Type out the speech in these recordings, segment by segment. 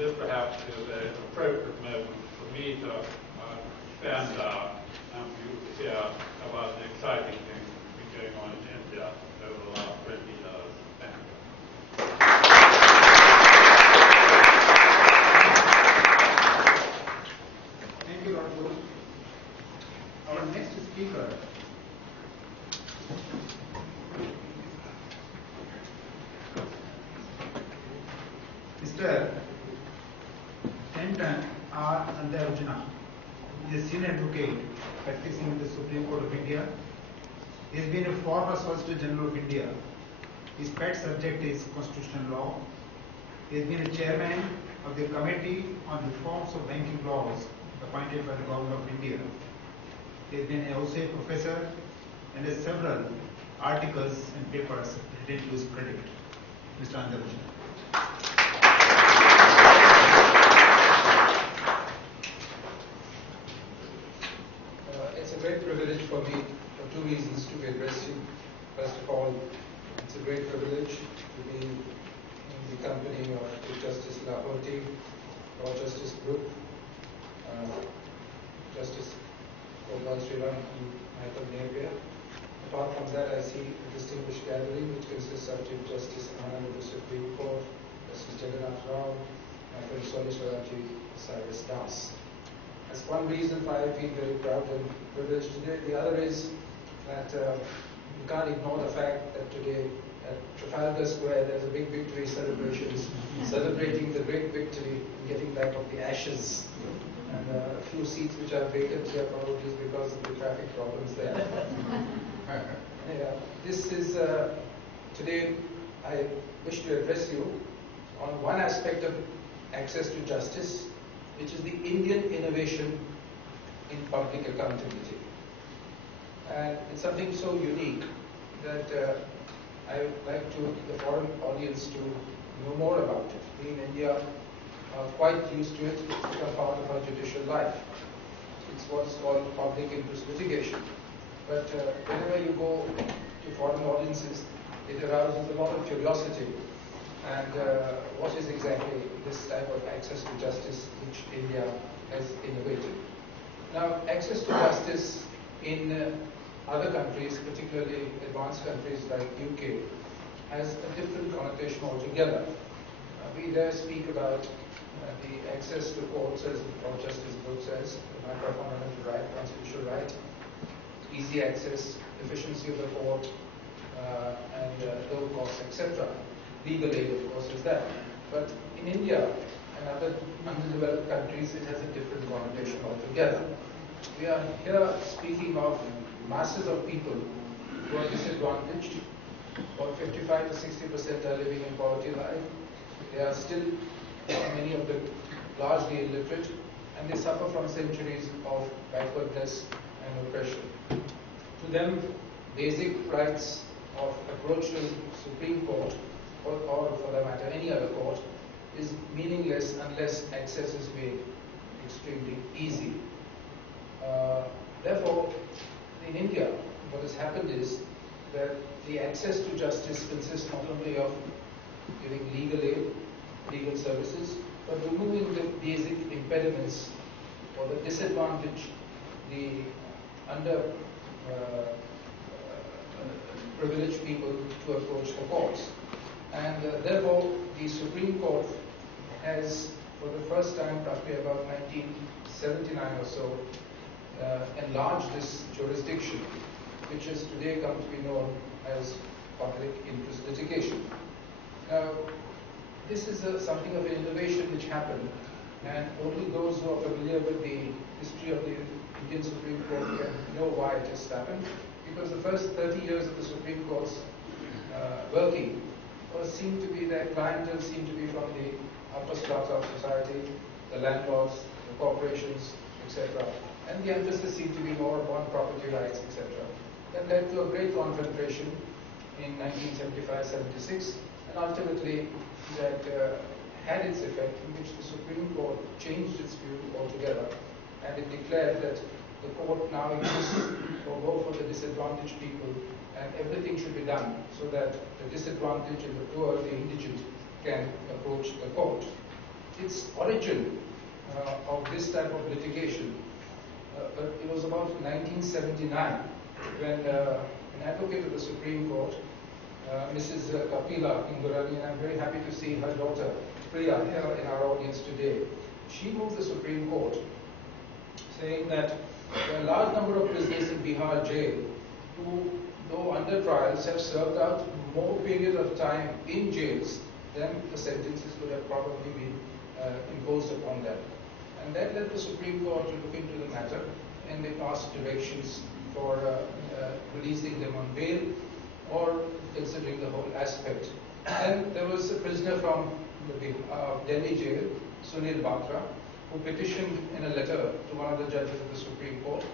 This perhaps is an appropriate moment for me to expand and you hear about the exciting things that have been going on in India over the last 20 years. Thank you. Thank you, Dr. Guru. Our next speaker Mr. Kenton R. Andarujana. He is a senior advocate practicing in the Supreme Court of India. He has been a former Solicitor General of India. His pet subject is constitutional law. He has been a chairman of the Committee on Reforms of Banking Laws appointed by the Government of India. He has been also a professor and has several articles and papers related to his credit. Mr. Andarujana. It's a great privilege for me for two reasons to address you. First of all, it's a great privilege to be in the company of Justice Lahoti, Law Justice Group, Justice Gopal Sriram and Michael Napier. Apart from that, I see a distinguished gathering which consists of Chief Justice Anand of the Supreme Court, Justice Jagannath Rao, my friend Solishwaraji Cyrus Das. That's one reason why I feel very proud and privileged today. The other is that you can't ignore the fact that today at Trafalgar Square there's a big victory celebrations, celebrating the great victory in getting back of the ashes. And a few seats which are vacant here probably is because of the traffic problems there. Yeah, this is, today I wish to address you on one aspect of access to justice, which is the Indian innovation in public accountability. And it's something so unique that I would like the foreign audience to know more about it. We in India are quite used to it. It's become part of our judicial life. It's what's called public interest litigation. But whenever you go to foreign audiences, it arouses a lot of curiosity. And what is exactly this type of access to justice which India has innovated? Now, access to justice in other countries, particularly advanced countries like UK, has a different connotation altogether. We there speak about the access to courts, as Lord Justice Brooke says, the micro-fundamental right, constitutional right, easy access, efficiency of the court, and low costs, etc. Legal aid, of course, is that. But in India and other underdeveloped countries, it has a different connotation altogether. We are here speaking of masses of people who are disadvantaged. About 55 to 60% are living in poverty line. They are still, many of them, largely illiterate, and they suffer from centuries of backwardness and oppression. To them, basic rights of approach to the Supreme Court, or for that matter any other court, is meaningless unless access is made extremely easy. Therefore, in India, what has happened is that the access to justice consists not only of giving legal aid, legal services, but removing the basic impediments or the disadvantage, the privileged people to approach the courts. And therefore, the Supreme Court has, for the first time, roughly about 1979 or so, enlarged this jurisdiction, which has today come to be known as public interest litigation. Now, this is something of an innovation which happened, and only those who are familiar with the history of the Indian Supreme Court can know why it has happened, because the first 30 years of the Supreme Court's working seemed to be, their clientele seemed to be from the upper strata of society, the landlords, the corporations, etc. And the emphasis seemed to be more upon property rights, etc. That led to a great confrontation in 1975-76, and ultimately that had its effect, in which the Supreme Court changed its view altogether, and it declared that the court now exists for both for the disadvantaged people, and everything should be done so that the disadvantaged and the poor, the indigent, can approach the court. its origin of this type of litigation, it was about 1979 when an advocate of the Supreme Court, Mrs. Kapila Indurani, and I'm very happy to see her daughter Priya here in our audience today. She moved the Supreme Court saying that there are a large number of prisoners in Bihar jail who, though under trials, have served out more period of time in jails than the sentences would have probably been imposed upon them. And that led the Supreme Court to look into the matter, and they passed directions for releasing them on bail or considering the whole aspect. And there was a prisoner from the Delhi jail, Sunil Batra, who petitioned in a letter to one of the judges of the Supreme Court,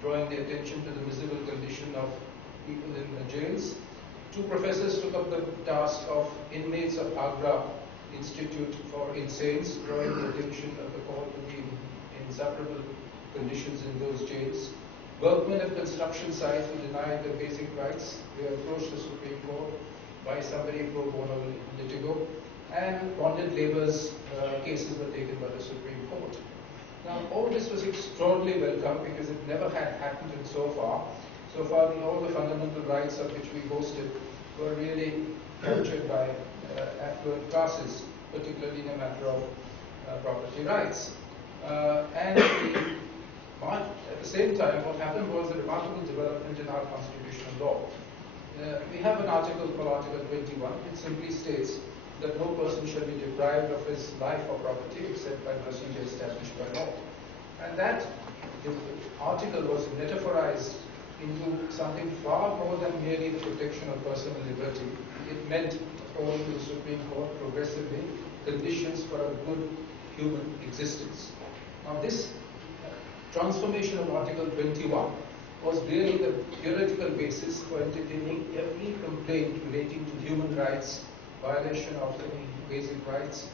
drawing the attention to the miserable condition of people in the jails. Two professors took up the task of inmates of Agra Institute for Insanes, drawing the attention of the court to the insufferable conditions in those jails. Workmen at construction sites who denied their basic rights, they approached the Supreme Court by somebody pro bono litigo, and bonded laborers cases were taken by the Supreme Court. Now, all this was extraordinarily welcome because it never had happened so far. So far, all the fundamental rights of which we boasted were really captured by affluent classes, particularly in a matter of property rights. And at the same time, what happened was a remarkable development in our constitutional law. We have an article called Article 21. It simply states that no person shall be deprived of his life or property except by procedure established by law. And that article was metaphorized into something far more than merely the protection of personal liberty. It meant, according to the Supreme Court, progressively conditions for a good human existence. Now, this transformation of Article 21 was really the theoretical basis for entertaining every complaint relating to human rights, violation of the basic rights,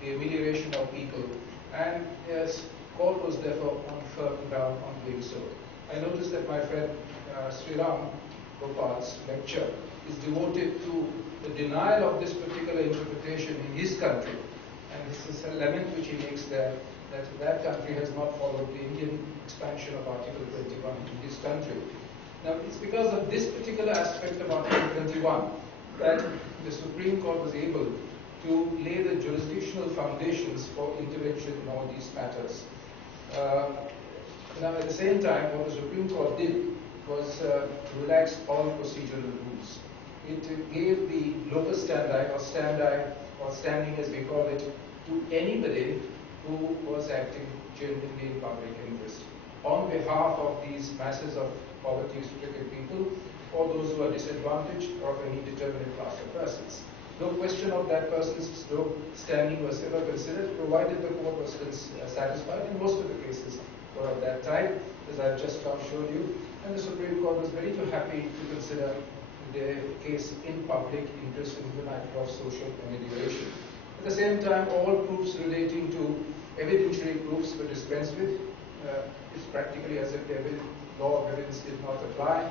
the amelioration of people, and yes, court was therefore on firm ground on doing so. I noticed that my friend Sriram Gopal's lecture is devoted to the denial of this particular interpretation in his country, and this is a lament which he makes there, that country has not followed the Indian expansion of Article 21 in his country. Now, it's because of this particular aspect of Article 21 that the Supreme Court was able to lay the jurisdictional foundations for intervention in all these matters. Now, at the same time, what the Supreme Court did was relax all procedural rules. It gave the locus standi or standing as we call it, to anybody who was acting genuinely in public interest on behalf of these masses of poverty-stricken people, or those who are disadvantaged, or of any determinate class of persons. No question of that person's standing was ever considered, provided the court was satisfied, and most of the cases were of that type, as I've just now shown you, and the Supreme Court was very happy to consider the case in public interest in the matter of social amelioration. At the same time, all proofs relating to evidentiary proofs were dispensed with. It's practically as if the law of evidence did not apply.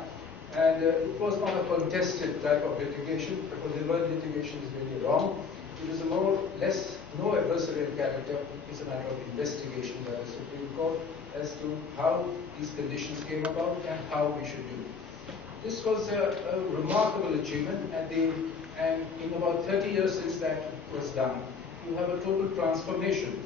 And it was not a contested type of litigation, because the word litigation is really wrong. It is a more or less no adversarial character. It's a matter of investigation by the Supreme Court as to how these conditions came about and how we should do it. This was a remarkable achievement, and in about 30 years since that was done, you have a total transformation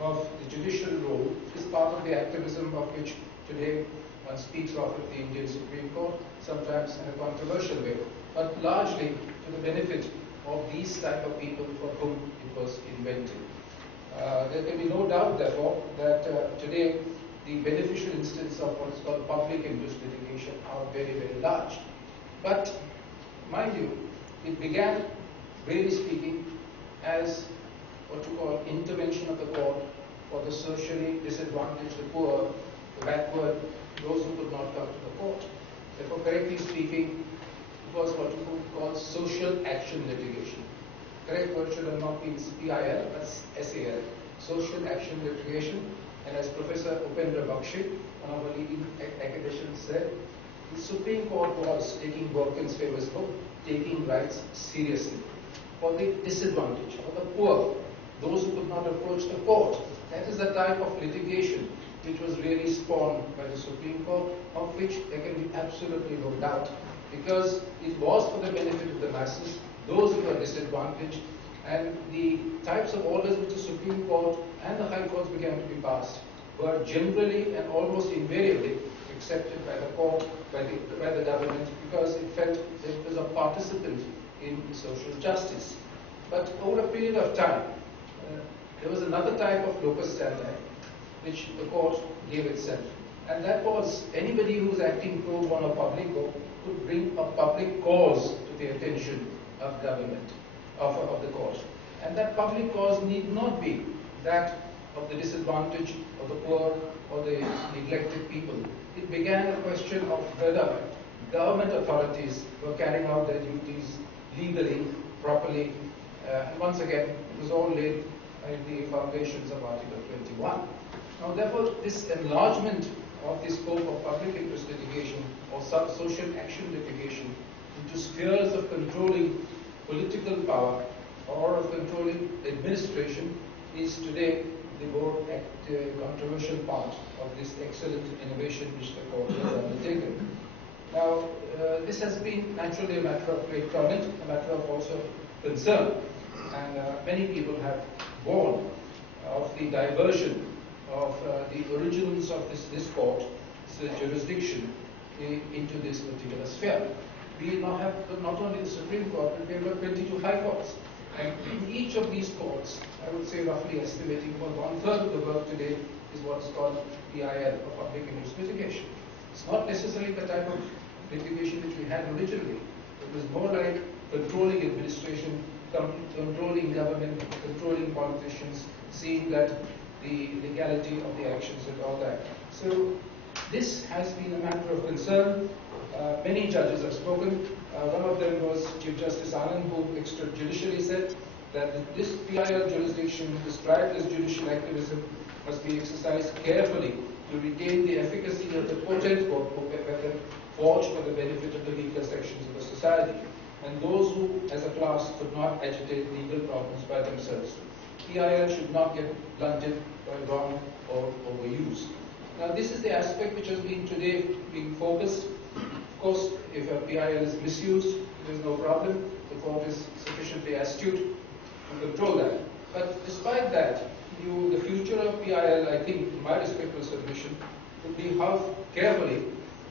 of the judicial role. Is part of the activism of which today one speaks of at the Indian Supreme Court, sometimes in a controversial way, but largely to the benefit of these type of people for whom it was invented. There can be no doubt, therefore, that today the beneficial instance of what is called public interest litigation are very, very large. But, mind you, it began, really speaking, as what you call intervention of the court for the socially disadvantaged, the poor, the backward, those who could not come to the court. Therefore, correctly speaking, it was what you could call social action litigation. Correct word should have not been PIL, but SAL, social action litigation. And as Professor Upendra Bakshi, one of our leading academicians, said, the Supreme Court was, taking Dworkin's famous book, taking rights seriously. For the disadvantaged, for the poor, those who could not approach the court. That is the type of litigation which was really spawned by the Supreme Court, of which there can be absolutely no doubt, because it was for the benefit of the masses, those who were disadvantaged, and the types of orders which the Supreme Court and the High Courts began to be passed were generally and almost invariably accepted by the court, by the government, because it felt that it was a participant in social justice. But over a period of time, there was another type of locus standi which the court gave itself. And that was anybody who was acting pro bono publico could bring a public cause to the attention of government, of the court. And that public cause need not be that of the disadvantaged, or the poor, or the neglected people. It began a question of whether government authorities were carrying out their duties legally, properly, and once again, it was all laid in the foundations of Article 21. Now, therefore, this enlargement of the scope of public interest litigation or social action litigation into spheres of controlling political power or of controlling administration is today the more controversial part of this excellent innovation which the court has undertaken. Now, this has been naturally a matter of great comment, a matter of also concern, and many people have warned of the diversion of the originals of this court, jurisdiction, into this particular sphere. We now have not only the Supreme Court, but we have 22 High Courts. And in each of these courts, I would say roughly estimating about 1/3 of the work today is what is called PIL, or public interest litigation. It's not necessarily the type of litigation which we had originally. It was more like controlling administration, controlling government, controlling politicians, seeing that the legality of the actions and all that. So this has been a matter of concern. Many judges have spoken. One of them was Chief Justice Anand, who extrajudicially said that this PIL jurisdiction, described as judicial activism, must be exercised carefully to retain the efficacy of the potent method forged for the benefit of the weaker sections of the society, and those who, as a class, could not agitate legal problems by themselves. PIL should not get blunted by wrong or overuse. Now, this is the aspect which has been today being focused. Of course, if a PIL is misused, there is no problem. The court is sufficiently astute to control that. But despite that, the future of PIL, I think, in my respectful submission, would be how carefully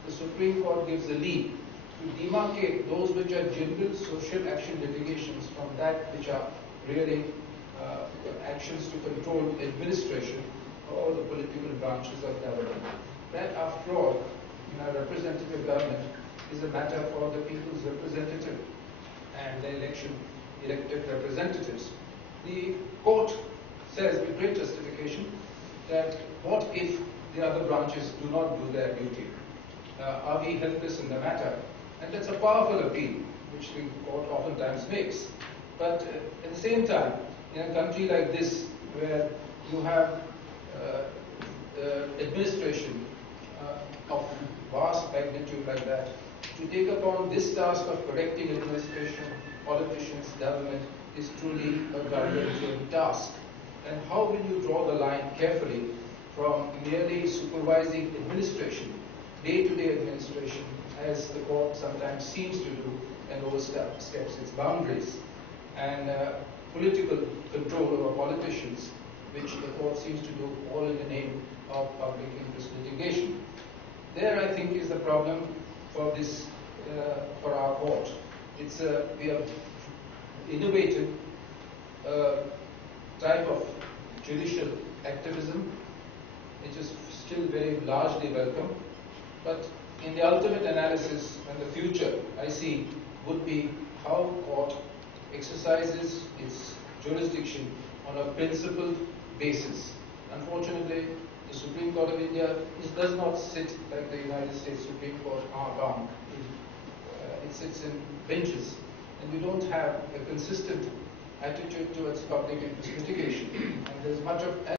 the Supreme Court gives a lead to demarcate those which are general social action litigations from that which are really actions to control administration or the political branches of government. That, after all, in our representative government, is a matter for the people's representative and the elected representatives. The court says with great justification that what if the other branches do not do their duty? Are we helpless in the matter? And that's a powerful appeal which the court oftentimes makes. But at the same time, in a country like this, where you have administration of vast magnitude like that, to take upon this task of correcting administration, politicians, government, is truly a gargantuan task. And how will you draw the line carefully from merely supervising administration, day-to-day administration, as the court sometimes seems to do and oversteps its boundaries, and political control over politicians, which the court seems to do all in the name of public interest litigation. There, I think, is the problem for this, for our court. We have innovated type of judicial activism, which is still very largely welcome. But in the ultimate analysis and the future, I see, would be how court exercises its jurisdiction on a principled basis. Unfortunately, the Supreme Court of India does not sit like the United States Supreme Court bound. It sits in benches, and we don't have a consistent attitude towards public interest litigation. And there's much of